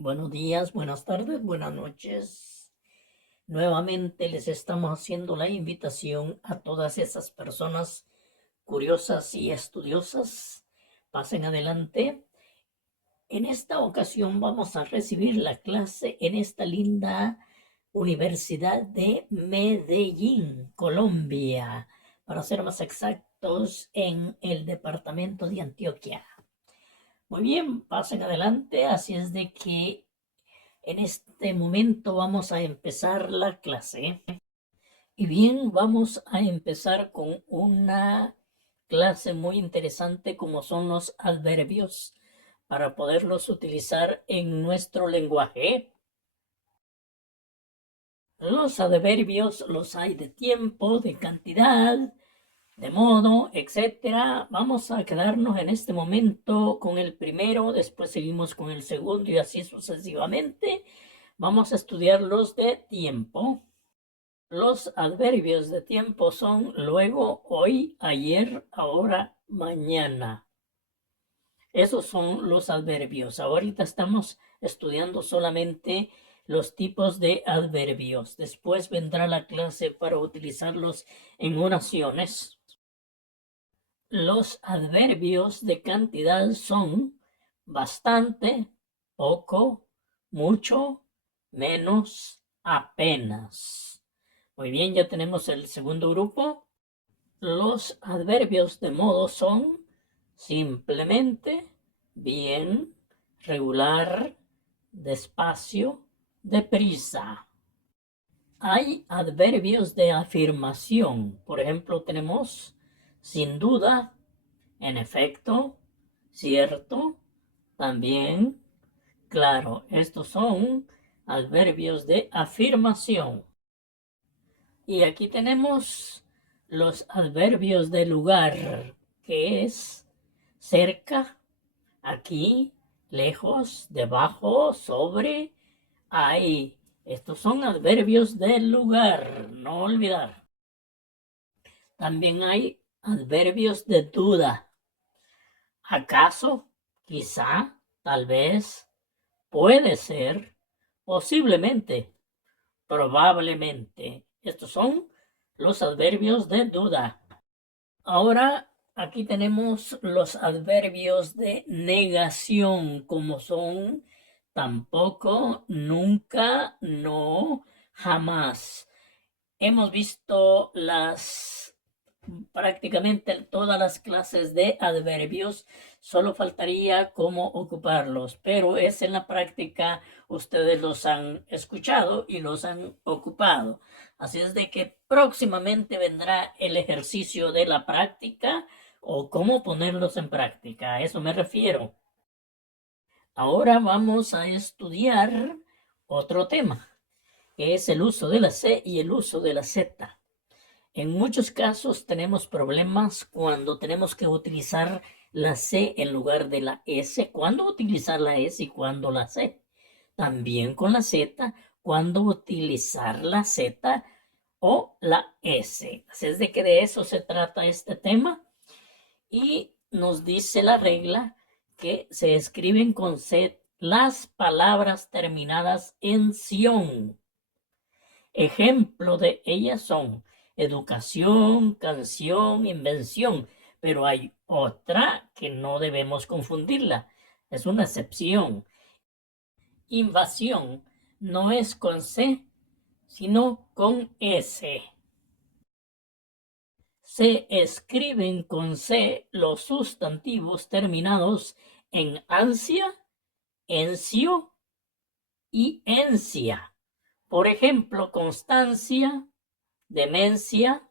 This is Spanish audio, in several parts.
Buenos días, buenas tardes, buenas noches. Nuevamente les estamos haciendo la invitación a todas esas personas curiosas y estudiosas. Pasen adelante. En esta ocasión vamos a recibir la clase en esta linda Universidad de Medellín, Colombia, para ser más exactos, en el departamento de Antioquia. Muy bien, pasen adelante. Así es de que en este momento vamos a empezar la clase. Y bien, vamos a empezar con una clase muy interesante como son los adverbios para poderlos utilizar en nuestro lenguaje. Los adverbios los hay de tiempo, de cantidad, de modo, etcétera. Vamos a quedarnos en este momento con el primero, después seguimos con el segundo y así sucesivamente. Vamos a estudiar los de tiempo. Los adverbios de tiempo son luego, hoy, ayer, ahora, mañana. Esos son los adverbios. Ahorita estamos estudiando solamente los tipos de adverbios. Después vendrá la clase para utilizarlos en oraciones. Los adverbios de cantidad son bastante, poco, mucho, menos, apenas. Muy bien, ya tenemos el segundo grupo. Los adverbios de modo son simplemente, bien, regular, despacio, deprisa. Hay adverbios de afirmación. Por ejemplo, tenemos sin duda, en efecto, cierto, también, claro. Estos son adverbios de afirmación. Y aquí tenemos los adverbios de lugar, que es cerca, aquí, lejos, debajo, sobre, ahí. Estos son adverbios de lugar, no olvidar. También hay adverbios de duda. ¿Acaso? Quizá, tal vez, puede ser, posiblemente, probablemente. Estos son los adverbios de duda. Ahora aquí tenemos los adverbios de negación, como son tampoco, nunca, no, jamás. Hemos visto prácticamente todas las clases de adverbios, solo faltaría cómo ocuparlos, pero es en la práctica, ustedes los han escuchado y los han ocupado. Así es de que próximamente vendrá el ejercicio de la práctica o cómo ponerlos en práctica, a eso me refiero. Ahora vamos a estudiar otro tema, que es el uso de la C y el uso de la Z. En muchos casos tenemos problemas cuando tenemos que utilizar la C en lugar de la S, cuándo utilizar la S y cuándo la C. También con la Z, cuándo utilizar la Z o la S. Así es de que de eso se trata este tema y nos dice la regla que se escriben con Z las palabras terminadas en ción. Ejemplo de ellas son educación, canción, invención, pero hay otra que no debemos confundirla. Es una excepción. Invasión no es con C, sino con S. Se escriben con C los sustantivos terminados en ansia, encio y encia. Por ejemplo, constancia, demencia,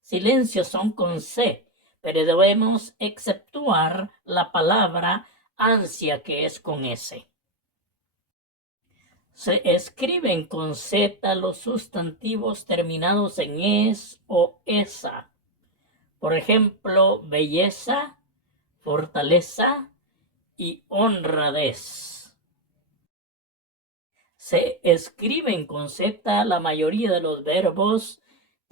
silencio son con C, pero debemos exceptuar la palabra ansia que es con S. Se escriben con Z los sustantivos terminados en es o esa. Por ejemplo, belleza, fortaleza y honradez. Se escriben con Z la mayoría de los verbos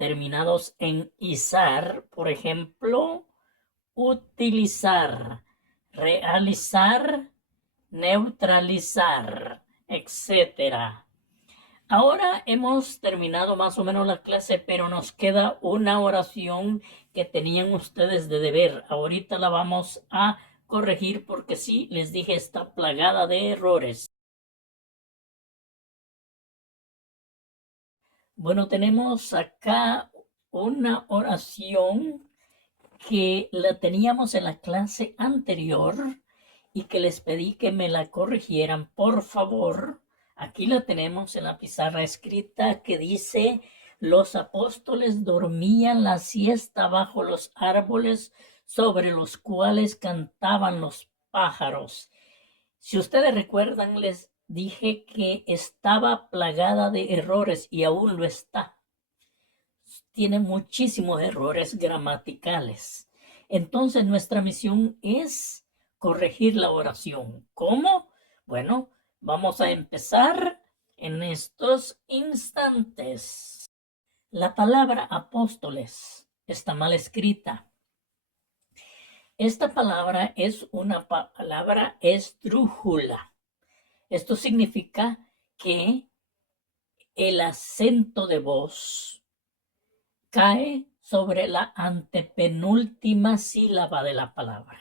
terminados en izar, por ejemplo, utilizar, realizar, neutralizar. etcétera. Ahora hemos terminado más o menos la clase, pero nos queda una oración que tenían ustedes de deber. Ahorita la vamos a corregir porque sí, les dije, está plagada de errores. Bueno, tenemos acá una oración que la teníamos en la clase anterior y que les pedí que me la corrigieran, por favor. Aquí la tenemos en la pizarra escrita que dice: los apóstoles dormían la siesta bajo los árboles sobre los cuales cantaban los pájaros. Si ustedes recuerdan, les dije que estaba plagada de errores y aún lo está. Tiene muchísimos errores gramaticales. Entonces nuestra misión es corregir la oración. ¿Cómo? Bueno, vamos a empezar en estos instantes. La palabra apóstoles está mal escrita. Esta palabra es una palabra esdrújula. Esto significa que el acento de voz cae sobre la antepenúltima sílaba de la palabra.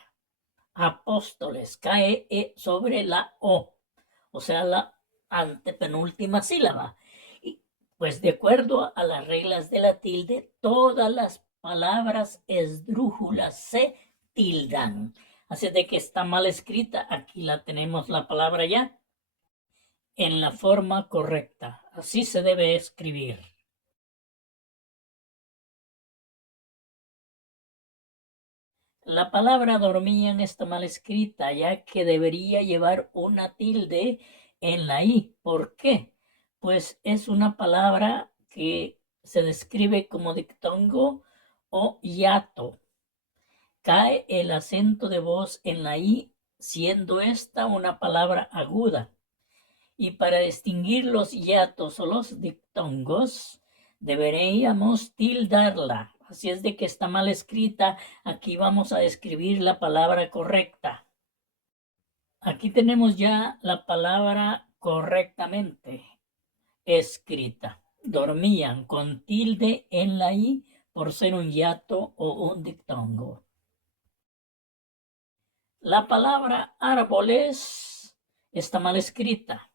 Apóstoles cae sobre la o sea, la antepenúltima sílaba. Y pues de acuerdo a las reglas de la tilde, todas las palabras esdrújulas se tildan. Así de que está mal escrita. Aquí la tenemos la palabra ya en la forma correcta. Así se debe escribir. La palabra dormían está mal escrita, ya que debería llevar una tilde en la i. ¿Por qué? Pues es una palabra que se describe como dictongo o hiato. Cae el acento de voz en la i, siendo esta una palabra aguda. Y para distinguir los hiatos o los dictongos, deberíamos tildarla. Así es de que está mal escrita. Aquí vamos a escribir la palabra correcta. Aquí tenemos ya la palabra correctamente escrita. Dormían con tilde en la i por ser un hiato o un dictongo. La palabra árboles está mal escrita.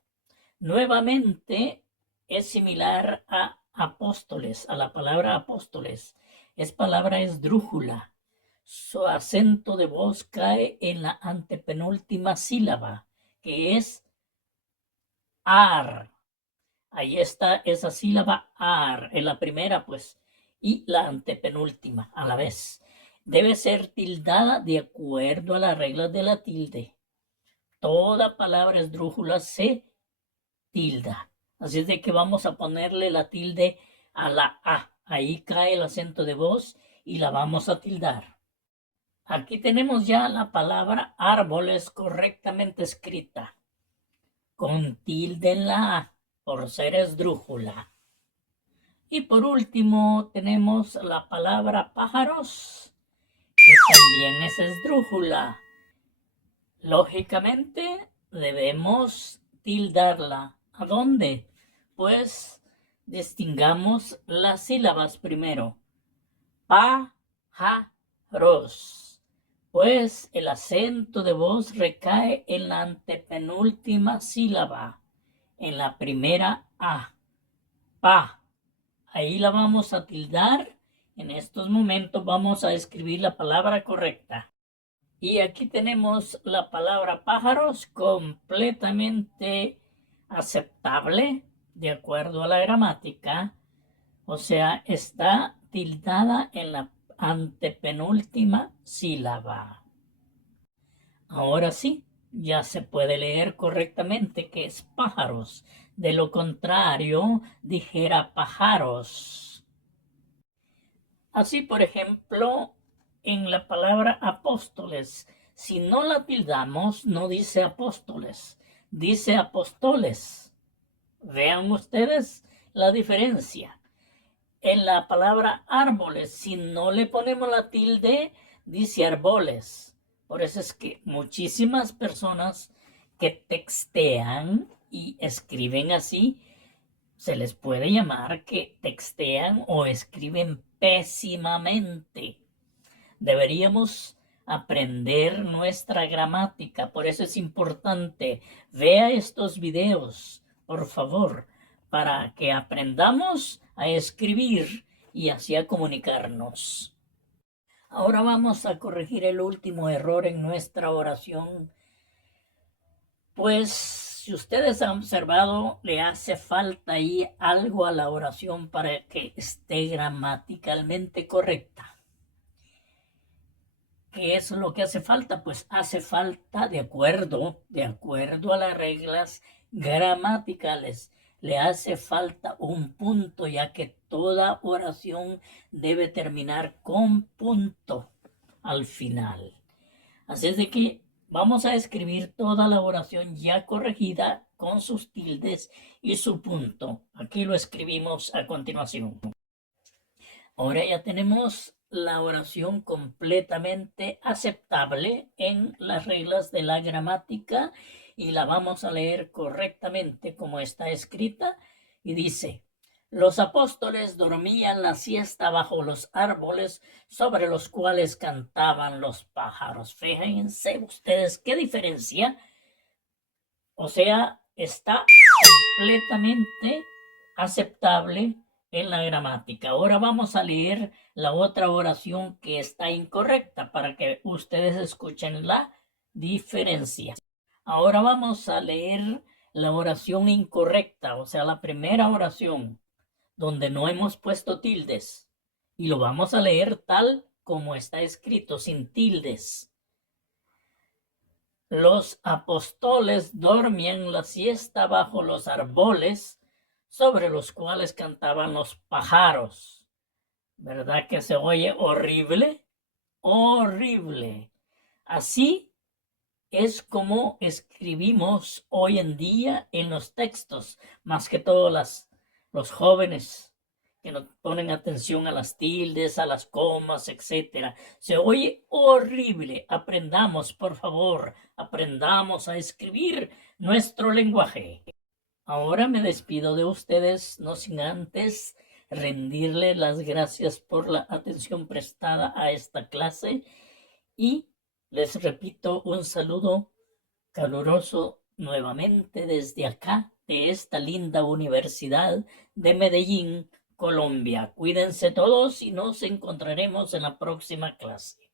Nuevamente es similar a apóstoles, a la palabra apóstoles. Es palabra esdrújula. Su acento de voz cae en la antepenúltima sílaba, que es ar. Ahí está esa sílaba ar, en la primera pues, y la antepenúltima a la vez. Debe ser tildada de acuerdo a las reglas de la tilde. Toda palabra esdrújula se tilda. Así es de que vamos a ponerle la tilde a la A. Ahí cae el acento de voz y la vamos a tildar. Aquí tenemos ya la palabra árboles correctamente escrita, con tilde en la A, por ser esdrújula. Y por último tenemos la palabra pájaros, que también es esdrújula. Lógicamente debemos tildarla. ¿A dónde? Pues distingamos las sílabas primero. Pájaros. Pues el acento de voz recae en la antepenúltima sílaba, en la primera A. Pa. Ahí la vamos a tildar. En estos momentos vamos a escribir la palabra correcta. Y aquí tenemos la palabra pájaros completamente aceptable de acuerdo a la gramática. O sea, está tildada en la antepenúltima sílaba. Ahora sí, ya se puede leer correctamente que es pájaros. De lo contrario, dijera pájaros. Así, por ejemplo, en la palabra apóstoles, si no la tildamos, no dice apóstoles, dice apóstoles. Vean ustedes la diferencia. En la palabra árboles, si no le ponemos la tilde, dice árboles. Por eso es que muchísimas personas que textean y escriben así, se les puede llamar que textean o escriben pésimamente. Deberíamos aprender nuestra gramática, por eso es importante. Vea estos videos, por favor, para que aprendamos a escribir y así a comunicarnos. Ahora vamos a corregir el último error en nuestra oración. Pues si ustedes han observado, le hace falta ahí algo a la oración para que esté gramaticalmente correcta. ¿Qué es lo que hace falta? Pues hace falta, de acuerdo a las reglas gramaticales, le hace falta un punto, ya que toda oración debe terminar con punto al final. Así es de que vamos a escribir toda la oración ya corregida con sus tildes y su punto. Aquí lo escribimos a continuación. Ahora ya tenemos la oración completamente aceptable en las reglas de la gramática y la vamos a leer correctamente como está escrita y dice: los apóstoles dormían la siesta bajo los árboles sobre los cuales cantaban los pájaros. Fíjense ustedes qué diferencia. O sea, está completamente aceptable en la gramática. Ahora vamos a leer la otra oración que está incorrecta para que ustedes escuchen la diferencia. Ahora vamos a leer la oración incorrecta, o sea, la primera oración donde no hemos puesto tildes, y lo vamos a leer tal como está escrito, sin tildes. Los apóstoles dormían la siesta bajo los árboles sobre los cuales cantaban los pájaros. ¿Verdad que se oye horrible? Horrible. Así es como escribimos hoy en día en los textos, más que todo los jóvenes que no ponen atención a las tildes, a las comas, etc. Se oye horrible. Aprendamos, por favor, aprendamos a escribir nuestro lenguaje. Ahora me despido de ustedes, no sin antes rendirle las gracias por la atención prestada a esta clase y les repito un saludo caluroso nuevamente desde acá, de esta linda Universidad de Medellín, Colombia. Cuídense todos y nos encontraremos en la próxima clase.